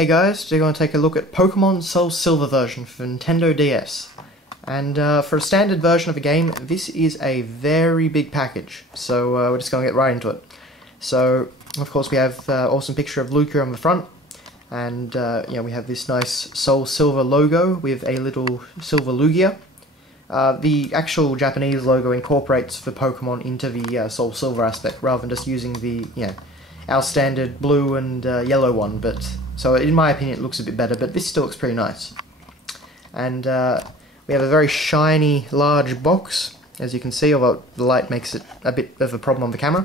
Hey guys, today we're going to take a look at Pokemon Soul Silver version for Nintendo DS. And for a standard version of a game, this is a very big package, so we're just going to get right into it. So, of course, we have an awesome picture of Lugia on the front, and we have this nice Soul Silver logo with a little silver Lugia. The actual Japanese logo incorporates the Pokemon into the Soul Silver aspect, rather than just using the, our standard blue and yellow one, but so in my opinion it looks a bit better, but this still looks pretty nice. And we have a very shiny, large box, as you can see, although the light makes it a bit of a problem on the camera.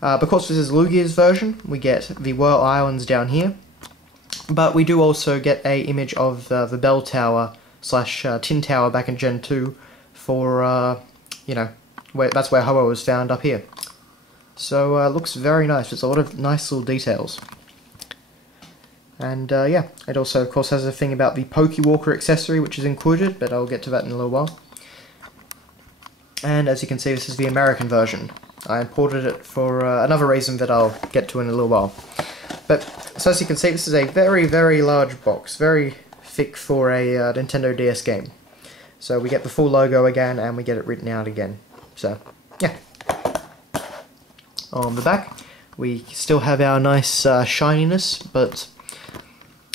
Because this is Lugia's version, we get the Whirl Islands down here, but we do also get a image of the Bell Tower slash Tin Tower back in Gen 2 for, that's where Ho-Oh was found up here. So it looks very nice. There's a lot of nice little details. And it also of course has a thing about the Pokewalker accessory which is included, but I'll get to that in a little while. And as you can see, this is the American version. I imported it for another reason that I'll get to in a little while. But so as you can see, this is a very, very large box, very thick for a Nintendo DS game. So we get the full logo again, and we get it written out again. So yeah. On the back, we still have our nice shininess, but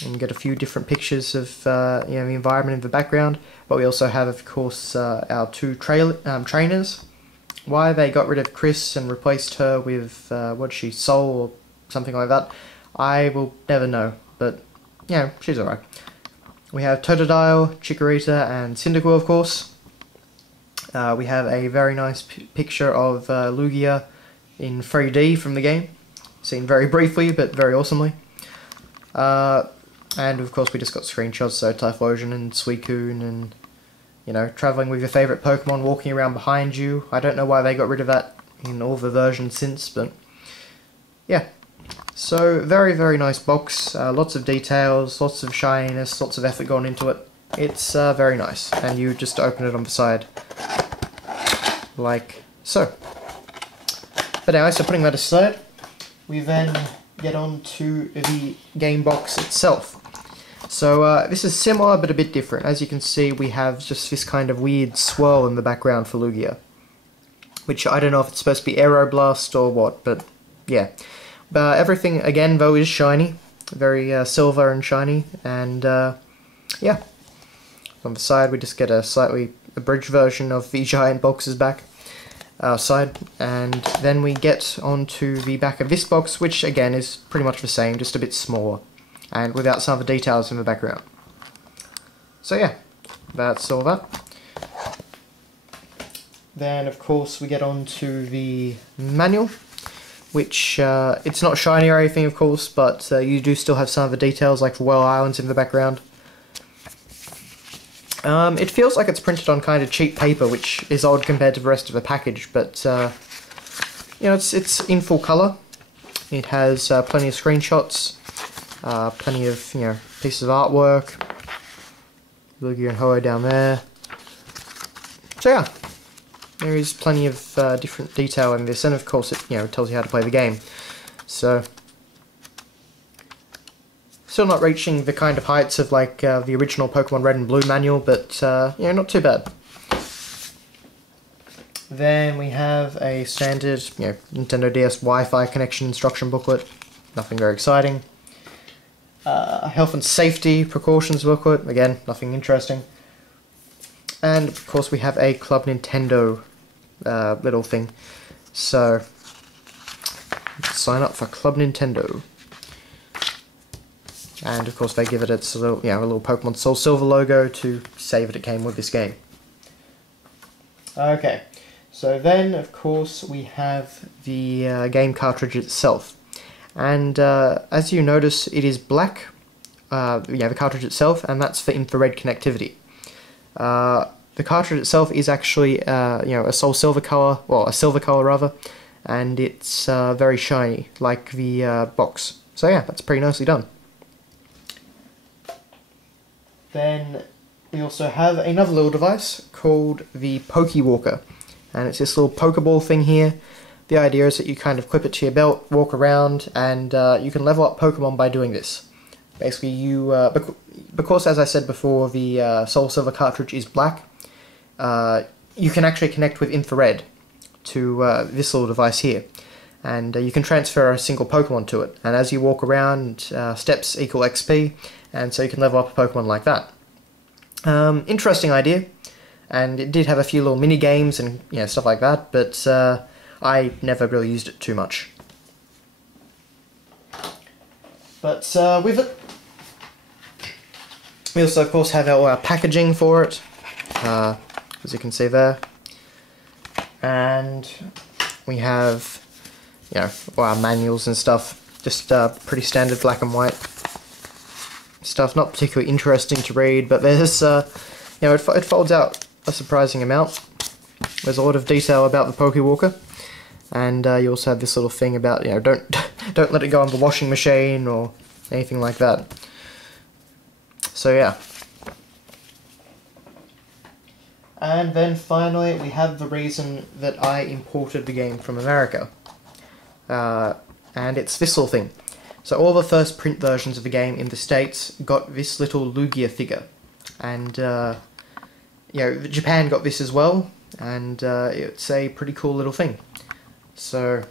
we get a few different pictures of the environment in the background. But we also have, of course, our two trainers. Why they got rid of Chris and replaced her with Soul or something like that, I will never know. But she's alright. We have Totodile, Chikorita, and Cyndaquil, of course. We have a very nice picture of Lugia in 3D from the game, seen very briefly but very awesomely. And of course we just got screenshots, so Typhlosion and Suicune and, travelling with your favourite Pokemon walking around behind you. I don't know why they got rid of that in all the versions since, but yeah. So, very, very nice box, lots of details, lots of shininess, lots of effort gone into it. It's very nice, and you just open it on the side, like so. But anyway, so putting that aside, we then get on to the game box itself. So this is similar but a bit different. As you can see, we have just this kind of weird swirl in the background for Lugia, which I don't know if it's supposed to be Aeroblast or what, but yeah. Everything, again, though, is shiny, very silver and shiny, and yeah. On the side, we just get a slightly abridged version of the giant box's back. Side, and then we get onto the back of this box, which again is pretty much the same, just a bit smaller, and without some of the details in the background. So yeah, that's all that. Then of course we get onto the manual, which it's not shiny or anything, of course, but you do still have some of the details like the Whirl Islands in the background. It feels like it's printed on kind of cheap paper, which is odd compared to the rest of the package, but it's in full colour. It has plenty of screenshots, plenty of pieces of artwork, Lugia and Ho-Oh down there. So yeah, there is plenty of different detail in this, and of course it tells you how to play the game. So still not reaching the kind of heights of like the original Pokemon Red and Blue manual, but not too bad. Then we have a standard Nintendo DS Wi-Fi connection instruction booklet. Nothing very exciting. Health and safety precautions booklet. Again, nothing interesting. And of course we have a Club Nintendo little thing. So sign up for Club Nintendo. And of course they give it its little, a little Pokemon Soul Silver logo to say that it came with this game. Okay, so then of course we have the game cartridge itself. And as you notice, it is black, the cartridge itself, and that's for infrared connectivity. The cartridge itself is actually, a Soul Silver color, well, a silver color rather, and it's very shiny, like the box. So yeah, that's pretty nicely done. Then we also have another little device called the Pokewalker, and it's this little Pokeball thing here. The idea is that you kind of clip it to your belt, walk around, and you can level up Pokemon by doing this. Basically, because as I said before, the Soul Silver cartridge is black, you can actually connect with infrared to this little device here. And you can transfer a single Pokemon to it. And as you walk around, steps equal XP, and so you can level up a Pokemon like that. Interesting idea, and it did have a few little mini games and stuff like that, but I never really used it too much. But with it, we also of course have our packaging for it, as you can see there, and we have all our manuals and stuff, just pretty standard black and white stuff, not particularly interesting to read, but there's, it folds out a surprising amount. There's a lot of detail about the Pokewalker, and you also have this little thing about, don't let it go on the washing machine or anything like that. So yeah. And then finally we have the reason that I imported the game from America. And it's this little thing. So all the first print versions of the game in the States got this little Lugia figure. And, Japan got this as well, and it's a pretty cool little thing. So,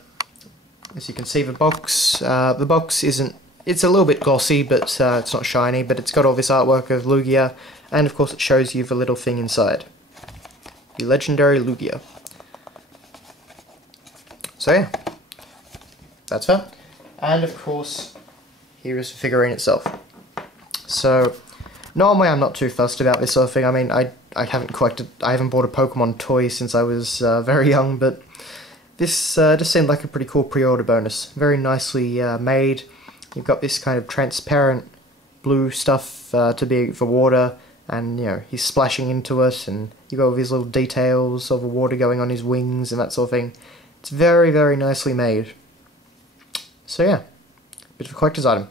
as you can see, the box isn't, it's a little bit glossy, but it's not shiny, but it's got all this artwork of Lugia, and of course it shows you the little thing inside. The legendary Lugia. So yeah, that's that. And of course, here is the figurine itself. So, normally I'm not too fussed about this sort of thing. I mean, I haven't bought a Pokemon toy since I was very young, but this just seemed like a pretty cool pre-order bonus. Very nicely made. You've got this kind of transparent blue stuff to be for water, and he's splashing into it, and you've got all these little details of the water going on his wings and that sort of thing. It's very, very nicely made. So yeah, bit of a collector's item.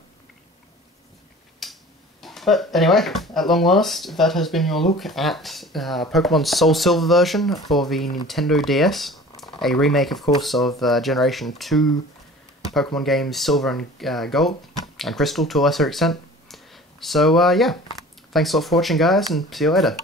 But anyway, at long last, that has been your look at Pokemon Soul Silver version for the Nintendo DS. A remake, of course, of Generation 2 Pokemon games Silver and Gold, and Crystal to a lesser extent. So yeah, thanks a lot for watching, guys, and see you later.